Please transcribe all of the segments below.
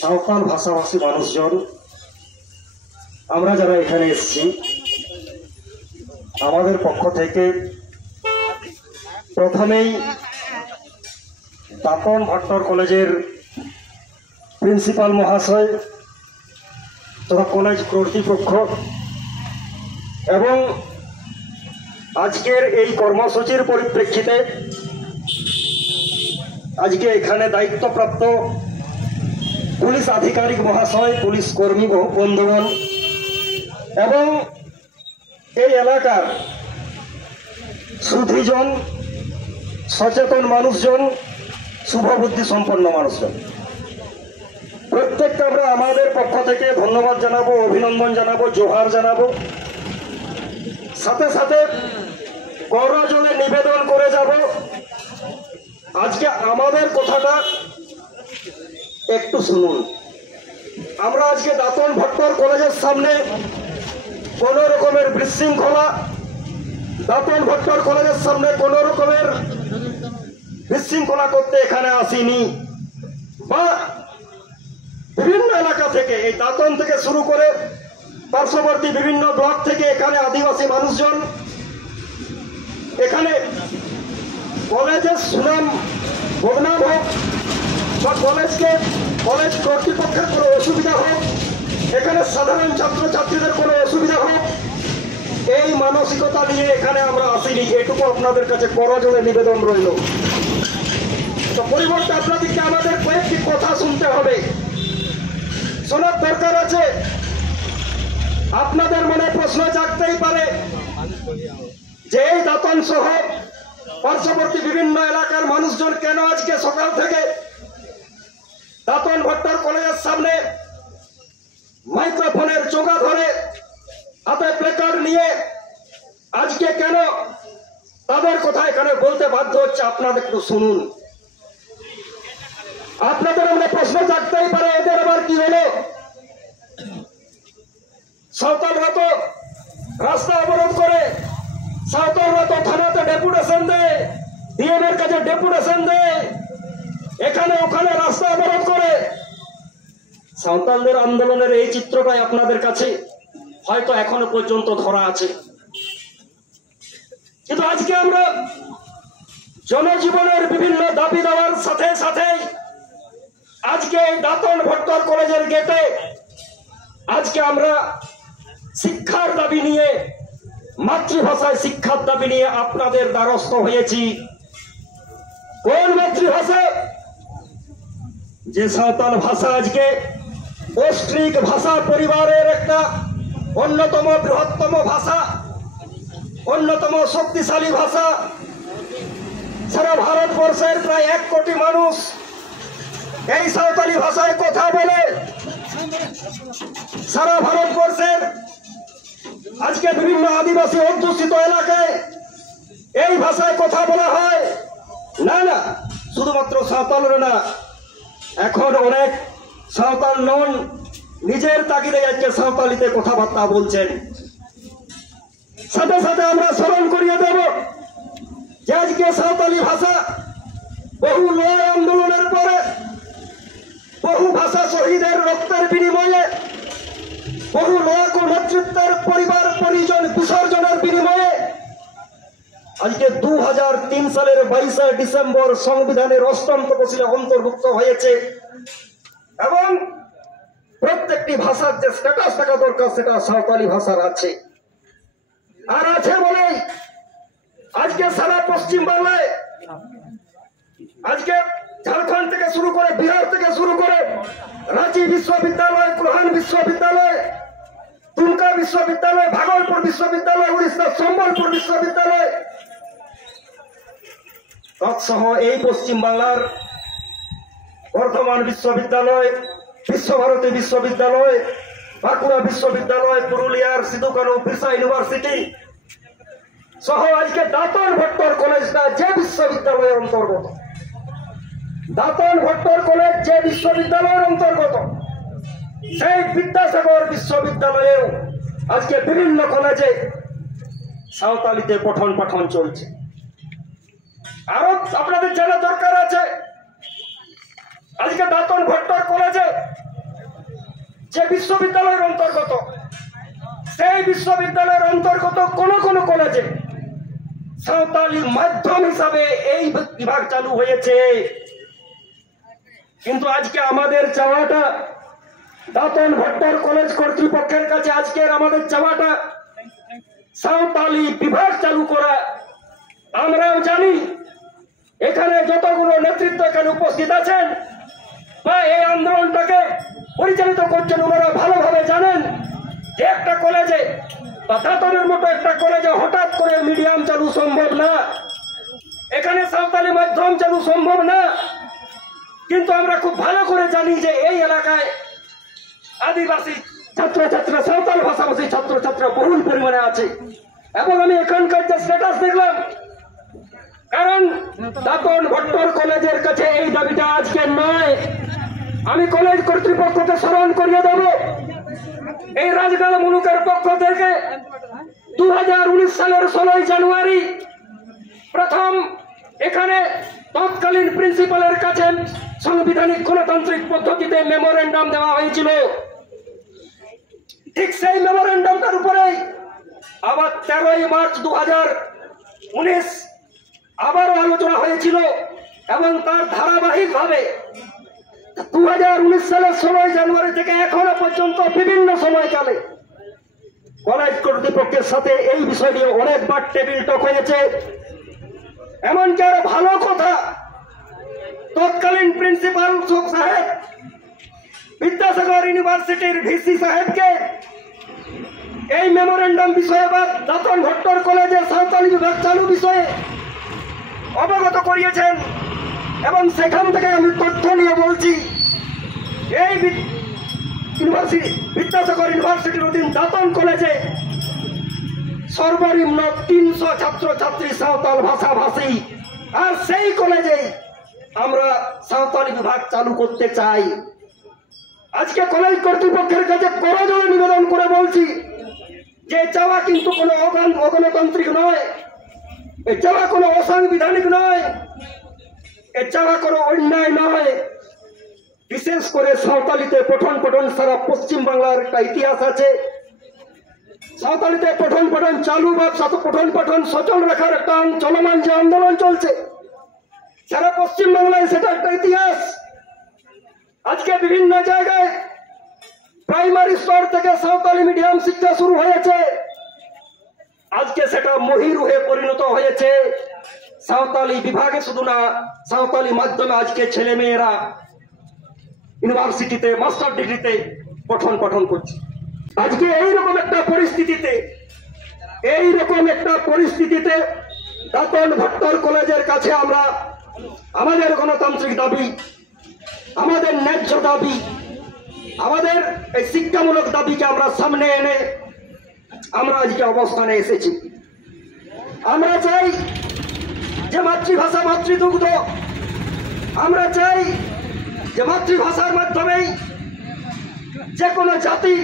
সাঁওতাল ভাষাভাষী মানুষজন আমরা যারা এখানে এসেছি, আমাদের পক্ষ থেকে প্রথমেই তাপন ভট্টর কলেজের প্রিন্সিপাল মহাশয় তথা কলেজ কর্তৃপক্ষ এবং আজকের এই কর্মসূচির পরিপ্রেক্ষিতে আজকে এখানে দায়িত্বপ্রাপ্ত পুলিশ আধিকারিক মহাশয়, পুলিশ কর্মী বন্ধুগণ এবং এই এলাকার সুধীজন, সচেতন মানুষজন, শুভবুদ্ধি সম্পন্ন মানুষজন, প্রত্যেককে আমরা আমাদের পক্ষ থেকে ধন্যবাদ জানাবো, অভিনন্দন জানাবো, জোহার জানাবো। সাথে সাথে করজোড়ে নিবেদন করে যাব, আজকে আমাদের কথাটা একটু শুনুন। আমরা আজকে দাতন ভট্টর কলেজের সামনে কোনো রকমের বিশৃঙ্খলা, দাতন ভট্টর কলেজের সামনে কোনো রকমের বিশৃঙ্খলা করতে এখানে আসিনি, বা বিভিন্ন এলাকা থেকে, এই দাতন থেকে শুরু করে পার্শ্ববর্তী বিভিন্ন ব্লক থেকে এখানে আদিবাসী মানুষজন এখানে কলেজের সুনাম বদনাম হোক বা কলেজ কর্তৃপক্ষের কোনো অসুবিধা হোক, এখানে সাধারণ ছাত্রছাত্রীদের কোনো অসুবিধা হোক, এই মানসিকতা নিয়ে এখানে আমরা আসিনি। এটুকু আপনাদের কাছে করজোড়ে নিবেদন রইল। তো পরিবর্তে আপনাদেরকে আমাদের কয়েকটি কথা শুনতে হবে, শোনার দরকার আছে। আপনাদের মনে প্রশ্ন জাগতেই পারে যে এই দাতন সহ পার্শ্ববর্তী বিভিন্ন এলাকার মানুষজন কেন আজকে সকাল থেকে দাতন ভট্টর কলেজের সামনে মাইক্রোফোনের চোঙা ধরে হাতে প্লেকার্ড নিয়ে আজকে কেন তাদের কথা এখানে বলতে বাধ্য হচ্ছে। আপনাদের একটু শুনুন। আপনাদের মনে প্রশ্ন জাগতেই পারে এদের আবার কি হলো। সাঁওতালরা তো রাস্তা অবরোধ করে, সাঁওতালরা তো থানাতে ডেপুটেশন দেয়, ডিএমের কাছে ডেপুটেশন দেয়, এখানে ওখানে রাস্তা অবরোধ করে। সাঁওতালদের আন্দোলনের এই চিত্রটাই আপনাদের কাছে হয়তো এখনো পর্যন্ত ধরা আছে। কিন্তু আজকে আমরা জনজীবনের বিভিন্ন দাবি দেওয়ার সাথে সাথে আজকে এই দাতন ভট্টর কলেজের গেটে আজকে আমরা শিক্ষার দাবি নিয়ে, মাতৃভাষায় শিক্ষার দাবি নিয়ে আপনাদের দ্বারস্থ হয়েছি। কোন মাতৃভাষা? যে সাঁওতাল ভাষা আজকে অস্ট্রিক ভাষা পরিবারের একটা অন্যতম বৃহত্তম ভাষা, অন্যতম শক্তিশালী ভাষা। সারা ভারতবর্ষের প্রায় 1 কোটি মানুষ এই সাঁওতালি ভাষায় কথা বলে। সারা ভারতবর্ষের আজকে বিভিন্ন আদিবাসী অধ্যুষিত এলাকায় এই ভাষায় কথা বলা হয়। না, শুধুমাত্র সাঁওতালরা না, এখন অনেক সাঁওতাল নন নিজের তাগিদে আজকে সাঁওতালিতে কথাবার্তা বলছেন। সাথে সাথে আমরা স্মরণ করিয়ে দেব যে আজকে সাঁওতালি ভাষা বহু লড়াই আন্দোলনের পরে, বহু ভাষা শহীদের রক্তের বিনিময়ে, বহু লড়াকু নেতৃত্বের পরিবার পরিজন বিসর্জনের বিনিময়ে আজকে 2003 সালের 22শে ডিসেম্বর সংবিধানের 8ম তফসিলে অন্তর্ভুক্ত হয়েছে। এবং প্রত্যেকটি ভাষার যে স্ট্যাটাস থাকা দরকার সেটা সাঁওতালি ভাষার আছে। আর আছে বলেই আজকে সারা পশ্চিম বাংলায়, আজকে ঝাড়খণ্ড থেকে শুরু করে, বিহার থেকে শুরু করে রাঁচি বিশ্ববিদ্যালয়, কুরহান বিশ্ববিদ্যালয়, দুমকা বিশ্ববিদ্যালয়, ভাগলপুর বিশ্ববিদ্যালয়, উড়িষ্যার সম্বলপুর বিশ্ববিদ্যালয় তৎসহ এই পশ্চিম বাংলার বর্ধমান বিশ্ববিদ্যালয়, বিশ্বভারতী বিশ্ববিদ্যালয়, বাঁকুড়া বিশ্ববিদ্যালয়, পুরুলিয়ার সিধু কানু বিরসা ইউনিভার্সিটি সহ আজকে দাতন ভট্টর কলেজটা যে বিশ্ববিদ্যালয়ের অন্তর্গত, দাতন ভট্টর কলেজ যে বিশ্ববিদ্যালয়ের অন্তর্গত, সেই বিদ্যাসাগর বিশ্ববিদ্যালয়েও আজকে বিভিন্ন কলেজে সাঁওতালিতে পঠন পাঠন চলছে। আরো আপনাদের জানা দরকার আছে, আজকে দাতন ভট্টর কলেজে যে বিশ্ববিদ্যালয়ের অন্তর্গত, সেই বিশ্ববিদ্যালয়ের অন্তর্গত কোন কোন কলেজে সাঁওতালি মাধ্যম হিসাবে এই বিভাগ চালু হয়েছে। কিন্তু আজকে আমাদের চাওয়াটা, দাতন ভট্টর কলেজ কর্তৃপক্ষের কাছে আজকের আমাদের চাওয়াটা সাঁওতালি বিভাগ চালু করা। আমরাও জানি এখানে যতগুলো নেতৃত্ব এখানে উপস্থিত আছেন বা এই আন্দোলনটাকে পরিচালিত করছেন, ওনারা ভালোভাবে জানেন যে একটা কলেজে বা দাতনের মতো একটা কলেজে হঠাৎ করে মিডিয়াম চালু সম্ভব না, এখানে সাঁওতালি মাধ্যম চালু সম্ভব না। কিন্তু আমরা খুব ভালো করে জানি যে এই এলাকায় আদিবাসী ছাত্রছাত্রীরা, সাঁওতাল ভাষাভাষী ছাত্রছাত্রীরা বহুল পরিমাণে আছে। এবং আমি এখানকার যে স্ট্যাটাস দেখলাম, কারণ দাতন ভট্টর কলেজের কাছে এই দাবিটা আজকে নয়। আমি কলেজ কর্তৃপক্ষকে স্মরণ করিয়ে দেব, এই রাজগাঁও মুলুকের পক্ষ থেকে 2019 সালের 16 জানুয়ারি প্রথম এখানে তৎকালীন প্রিন্সিপালের কাছে সাংবিধানিক গণতান্ত্রিক পদ্ধতিতে মেমোরেন্ডাম দেওয়া হয়েছিল। ঠিক সেই মেমোরেন্ডামটার উপরে আবার 13 মার্চ 2019 আবারও আলোচনা হয়েছিল এবং তার ধারাবাহিকভাবে 2019 সালের 16 জানুয়ারি থেকে এখনো পর্যন্ত বিভিন্ন সময়কালে কলেজ কর্তৃপক্ষের সাথে এই বিষয় নিয়ে অনেকবার টেবিল টক হয়েছে। এমনকি আরো ভালো কথা, তৎকালীন প্রিন্সিপাল সাহেব বিদ্যাসাগর ইউনিভার্সিটির ভিসি সাহেবকে এই মেমোরেন্ডাম বিষয়ে বা দাতন ভট্টর কলেজের সাঁওতালি বিভাগ চালু বিষয়ে অবগত করিয়েছেন। এবং সেখান থেকে আমি তথ্য নিয়ে বলছি, এই ইউনিভার্সিটি বিদ্যাসাগর ইউনিভার্সিটির অধীন দাতন কলেজে সর্বনিম্ন 300 ছাত্রছাত্রী সাঁওতাল ভাষাভাষী, আর সেই কলেজে আমরা সাঁওতালি বিভাগ চালু করতে চাই। আজকে কলেজ কর্তৃপক্ষের কাছে করজোড়ে নিবেদন করে বলছি যে চাওয়া কিন্তু কোনো অগণতান্ত্রিক নয়, এ চাওয়া কোনো অসাংবিধানিক নয়, এ চাওয়া কোনো অন্যায় নয়। বিশেষ করে সাঁওতালিতে পঠন পঠন সারা পশ্চিম বাংলার একটা ইতিহাস আছে। সাঁওতালিতে পঠন পঠন চালু বা পঠন পঠন সচল রাখার একটা চলমান যে আন্দোলন চলছে সারা পশ্চিম বাংলায়, সেটা একটা ইতিহাস। আজকে বিভিন্ন জায়গায় প্রাইমারি স্তর থেকে সাঁওতালি মিডিয়াম শিক্ষা শুরু হয়েছে, আজকে সেটা মহিরুহে পরিণত হয়েছে। সাঁওতালি বিভাগে শুধু না, সাঁওতালি মাধ্যমে আজকে ছেলে মেয়েরা ইউনিভার্সিটিতে মাস্টার ডিগ্রিতে পঠন পঠন করছে। আজকে এইরকম একটা পরিস্থিতিতে দাতন ভট্টর কলেজের কাছে আমরা আমাদের গণতান্ত্রিক দাবি, আমাদের ন্যায্য দাবি, আমাদের এই শিক্ষামূলক দাবিকে আমরা সামনে এনে আমরা আজকে অবস্থানে এসেছি। আমরা চাই যে মাতৃভাষা মাতৃদুগ্ধ, আমরা চাই যে মাতৃভাষার মাধ্যমেই যে কোনো জাতি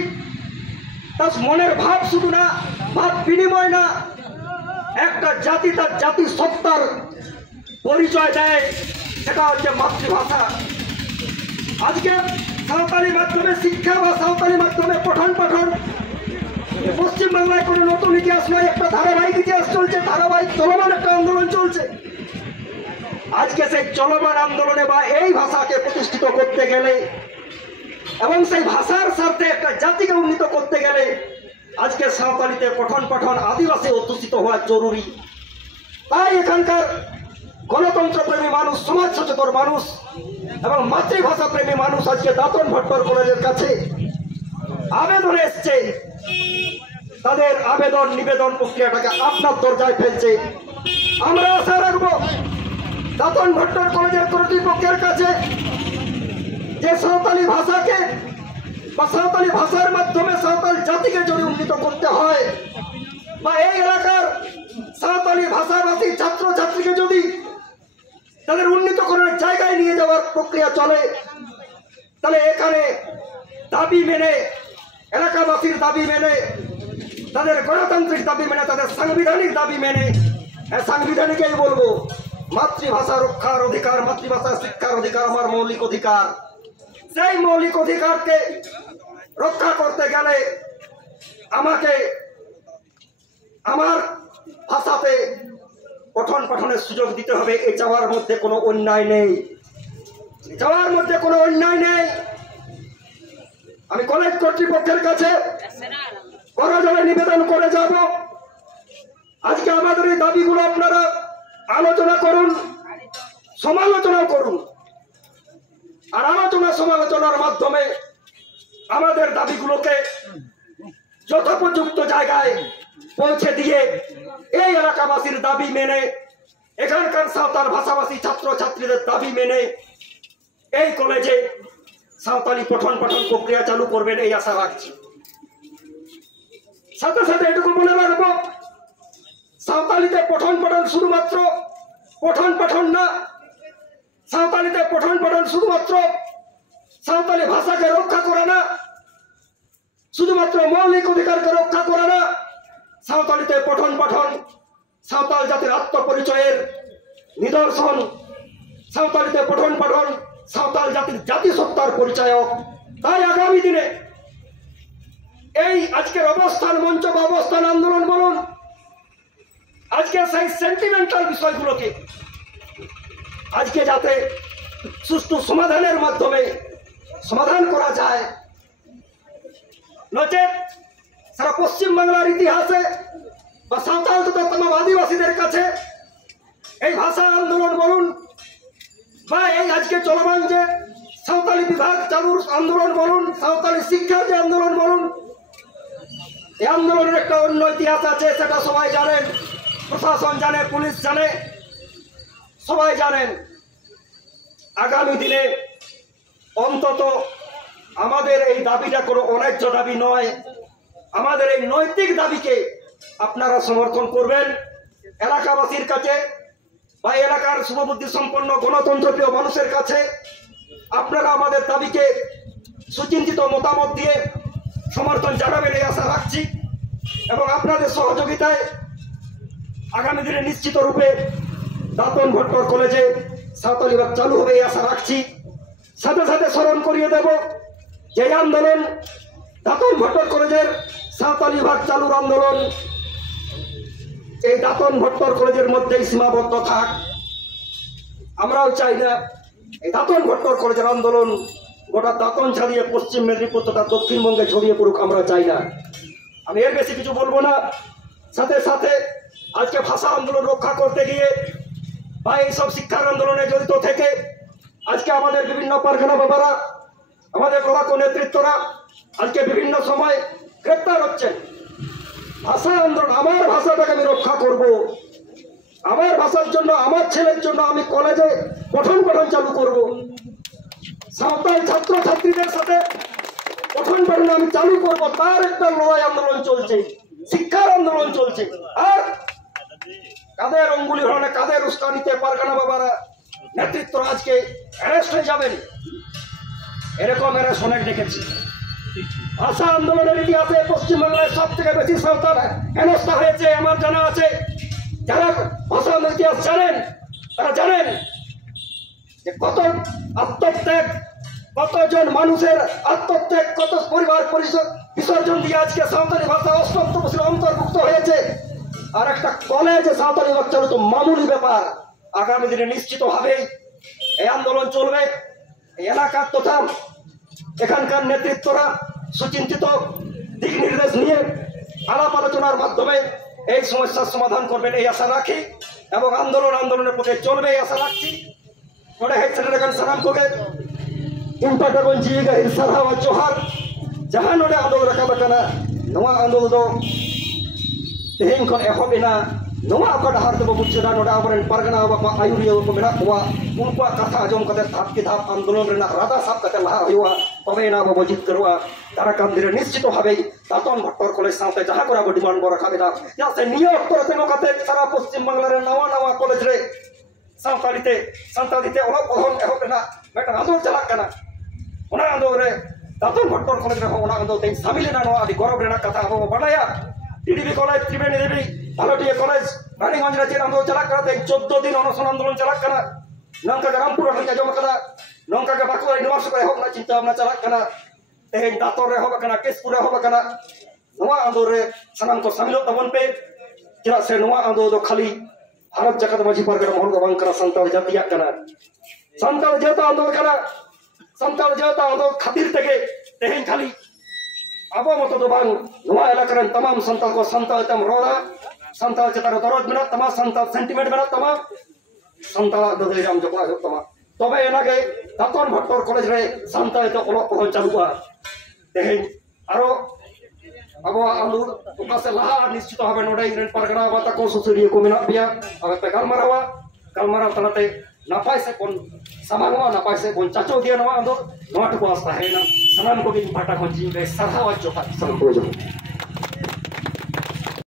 তার মনের ভাব শুধু না, ভাব বিনিময় না, একটা জাতি তার জাতি সত্তার পরিচয় দেয়, সেটা হচ্ছে মাতৃভাষা। আজকে সাঁওতালি মাধ্যমে শিক্ষা বা সাঁওতালি মাধ্যমে পঠন পাঠন পশ্চিমবাংলায় কোনো নতুন ইতিহাস নয়, একটা ধারাবাহিক ইতিহাস চলছে, ধারাবাহিক চলমান একটা আন্দোলন চলছে। আজকে সেই চলমান আন্দোলনে বা এই ভাষাকে প্রতিষ্ঠিত করতে গেলে এবং সেই ভাষার স্বার্থে একটা জাতিকে উন্নীত করতে গেলে আজকে সাঁওতালিতে পঠন পাঠন আদিবাসী অধ্যুষিত হওয়া জরুরি। তাই এখানকার গণতন্ত্র প্রেমী মানুষ, সমাজ সচেতন মানুষ এবং মাতৃভাষা প্রেমী মানুষ আজকে দাতন ভট্টর কলেজের কাছে আবেদন এসছে। তাদের আবেদন নিবেদন প্রক্রিয়াটাকে আপনার দরজায় ফেলছে। আমরা আশা রাখবো দাতন ভট্টর কলেজের কর্তৃপক্ষের কাছে যে সাঁওতালি ভাষাকে বা সাঁওতালি ভাষার মাধ্যমে সাঁওতাল জাতিকে যদি উন্নীত করতে হয় বা এই এলাকার সাঁওতালি ভাষাভাষী ছাত্রছাত্রীকে যদি তাদের উন্নীতকরণের জায়গায় নিয়ে যাওয়ার প্রক্রিয়া চলে, তাহলে এখানে দাবি মেনে, এলাকাবাসীর দাবি মেনে, তাদের গণতান্ত্রিক দাবি মেনে, তাদের সাংবিধানিক দাবি মেনে, সাংবিধানিকই বলবো, মাতৃভাষা রক্ষার অধিকার, মাতৃভাষা শিক্ষার অধিকার আমার মৌলিক অধিকার। সেই মৌলিক অধিকারকে রক্ষা করতে গেলে আমাকে আমার ভাষাতে পঠন পাঠনের সুযোগ দিতে হবে। এই যাওয়ার মধ্যে কোনো অন্যায় নেই, যাওয়ার মধ্যে কোনো অন্যায় নেই। আমি কলেজ কর্তৃপক্ষের কাছে করজোড়ে নিবেদন করে যাব, আজকে আমাদের এই দাবিগুলো আপনারা আলোচনা করুন, সমালোচনা করুন, আর আলোচনা সমালোচনার মাধ্যমে আমাদের দাবিগুলোকে যথোপযুক্ত জায়গায় পৌঁছে দিয়ে এই এলাকাবাসীর দাবি মেনে, এখানকার সাঁওতাল ভাষাভাষী ছাত্র ছাত্রীদের দাবি মেনে এই কলেজে সাঁওতালি পঠন পাঠন প্রক্রিয়া চালু করবেন এই আশা রাখছি। সাথে সাথে এটুকু বলে রাখবো, সাঁওতালিতে পঠন পাঠন শুধুমাত্র পঠন পাঠন না, সাঁওতালিতে পঠন পাঠন শুধুমাত্র সাঁওতালি ভাষাকে রক্ষা করা না, শুধুমাত্র মৌলিক অধিকারকে রক্ষা করা না, সাঁওতালিতে পঠন পাঠন সাঁওতাল জাতির আত্মপরিচয়ের নিদর্শন, সাঁওতালিতে পঠন পাঠন সাঁওতাল জাতির জাতিসত্তার পরিচায়ক। তাই আগামী দিনে এই আজকের অবস্থান মঞ্চ বা অবস্থান আন্দোলন বলুন, আজকে সেই সেন্টিমেন্টাল বিষয়গুলোকে আজকে যাতে সুষ্ঠু সমাধানের মাধ্যমে সমাধান করা যায়, নচেত সারা পশ্চিমবাংলার ইতিহাসে বা সাঁওতাল তথা তমাম আদিবাসীদের কাছে এই ভাষা আন্দোলন বলুন বা এই আজকে চলমান যে সাঁওতালি বিভাগ চালুর আন্দোলন বলুন, সাঁওতালি শিক্ষার যে আন্দোলন বলুন, এই আন্দোলনের একটা অন্য ইতিহাস আছে, সেটা সবাই জানেন, প্রশাসন জানে, পুলিশ জানে, সবাই জানেন। আগামী দিনে অন্তত আমাদের এই দাবিটা কোনো অন্যায্য দাবি নয়, আমাদের এই নৈতিক দাবিকে আপনারা সমর্থন করবেন। এলাকাবাসীর কাছে বা এলাকার শুভবুদ্ধি সম্পন্ন গণতন্ত্রপ্রিয় মানুষের কাছে আপনারা আমাদের দাবিকে সুচিন্তিত মতামত দিয়ে সমর্থন জানাবেন এই আশা রাখছি, এবং আপনাদের সহযোগিতায় আগামী দিনে নিশ্চিত রূপে দাতন ভট্টর কলেজে সাঁওতালি বিভাগ চালু হবে এই আশা রাখছি। সাথে সাথে স্মরণ করিয়ে দেব যে আন্দোলন দাতন ভট্টর কলেজের সাঁওতালি বিভাগ চালুর আন্দোলন এই দাতন ভট্টর কলেজের মধ্যেই সীমাবদ্ধ থাক। আমরাও চাই না এই দাতন ভট্টর কলেজের আন্দোলন গোটা দাতন ছাড়িয়ে পশ্চিম মেদিনীপুর তথা দক্ষিণবঙ্গে ছড়িয়ে পড়ুক, আমরা চাই না। আমি এর বেশি কিছু বলবো না। সাথে সাথে আজকে ভাষা আন্দোলন রক্ষা করতে গিয়ে বা এইসব শিক্ষার আন্দোলনে জড়িত থেকে আজকে আমাদের বিভিন্ন পারগানা বাবারা, আমাদের প্রভাক নেতৃত্বরা আজকে বিভিন্ন সময় গ্রেপ্তার হচ্ছেন। ভাষা আন্দোলন, আমার ভাষাটাকে আমি রক্ষা করব, আমার ভাষার জন্য, আমার ছেলের জন্য আমি কলেজে পঠন পাঠন চালু করব, সাঁওতাল ছাত্র ছাত্রীদের সাথে পঠন পাঠন আমি চালু করব, তার একটা লড়াই আন্দোলন চলছে, শিক্ষার আন্দোলন চলছে। আর কাদের অঙ্গুলি হরণে, কাদের উস্কানিতে পারগানা বাবারা নেতৃত্ব আজকে অ্যারেস্ট হয়ে যাবেন, এরকম অ্যারেস্ট অনেক দেখেছি। ভাষা আন্দোলনের ইতিহাসে পশ্চিমবাংলায় সব থেকে বেশি সাঁওতাল হেনস্থা হয়েছে আমার জানা আছে। যারা ভাষা আন্দোলনের ইতিহাস জানেন তারা জানেন যে কত আত্মত্যাগ, কতজন মানুষের আত্মত্যাগ, কত পরিবার বিসর্জন দিয়ে আজকে সাঁওতালি ভাষা অষ্টম তফসিলে অন্তর্ভুক্ত হয়েছে। আর একটা কলেজে সাঁওতালি ভাষা চালু তো মামুলি ব্যাপার। আগামী দিনে নিশ্চিতভাবেই এই আন্দোলন চলবে। এই এলাকার তথা এখানকার নেতৃত্বরা সুচিন্তিত দিক নির্দেশ নিয়ে আলাপ আলোচনার মাধ্যমে এই সমস্যার সমাধান করবেন এই আশা রাখি, এবং আন্দোলনের পথে চলবে এই আশা রাখছি। নড়ে head সেটাkan salam koge impa dagon jiga irsaha wa johar jahan node andol rakaba kana noa andol do teheng kon ehop ena noa ko dahar do bucira node aboren pargana ba ayuriya ko mena ko unpa katha ajom kate dhap ki dhap andolon rena rada sab kate laha hoiwa tobe na bo jit karwa tara kam dire nischito bhabe Dantan Bhattar college সাথে যাহা করা demand বড় খাবে না যাতে নিয়োগ করতে নকাতে সারা পশ্চিম বাংলার নাওয়া নাওয়া কলেজ রে সাঁওতালিতে অলপ অহন এহব না বেটা আন্দোলন চালাক কানা ওনা আন্দোলন রে দাতন ভট্টর কলেজ রে ওনা আন্দোলন তেই সামিলে না আদি গরব রেনা কথা আবো বানায়া টিডিবি কলেজ ত্রিবেণী দেবী ভালোটিয়া কলেজ रानीगंज रे चेद आंदोलन चला करते 14 दिन अनशन आंदोलन चला कना नंका के रामपुर हल्का जमा कदा नंका के बाकुआ यूनिवर्सिटी को एहब ना चिंता भावना चला कना तेहें दातोर रे होब कना केसपुर रे होब कना नवा आंदोलन रे सनाम को शामिल तबन पे चला से नवा आंदोलन दो खाली भारत जगत माझी परगना मोहन को बांग कना संताल जातिया कना संताल जाता आंदोलन कना संताल जाता आंदोलन खातिर तेगे तेहें खाली अब मत दो बांग नवा इलाका तमाम संताल को संताल तम रोड़ा संताल चेतान दरद मेना तमा संताल सेंटिमेंट मेना तमा संताल ददे जाम जपा तमा तबे एनागे दातन भट्टर कॉलेज रे संताल तो ओलो पढ़ो चालुआ तेहें आरो अब आंदोलन उका से लहा निश्चित भावे नोडे इरेन परगना बाता को सुसुरिया को मेना पिया अब पे गालमाराव तलाते नापाय से कोन समांगवा नापाय से कोन चाचो दिया नवा आंदोलन नवा टको आस्था है ना सनाम को भी पाटा को जी बे सरहावा जोका संतोष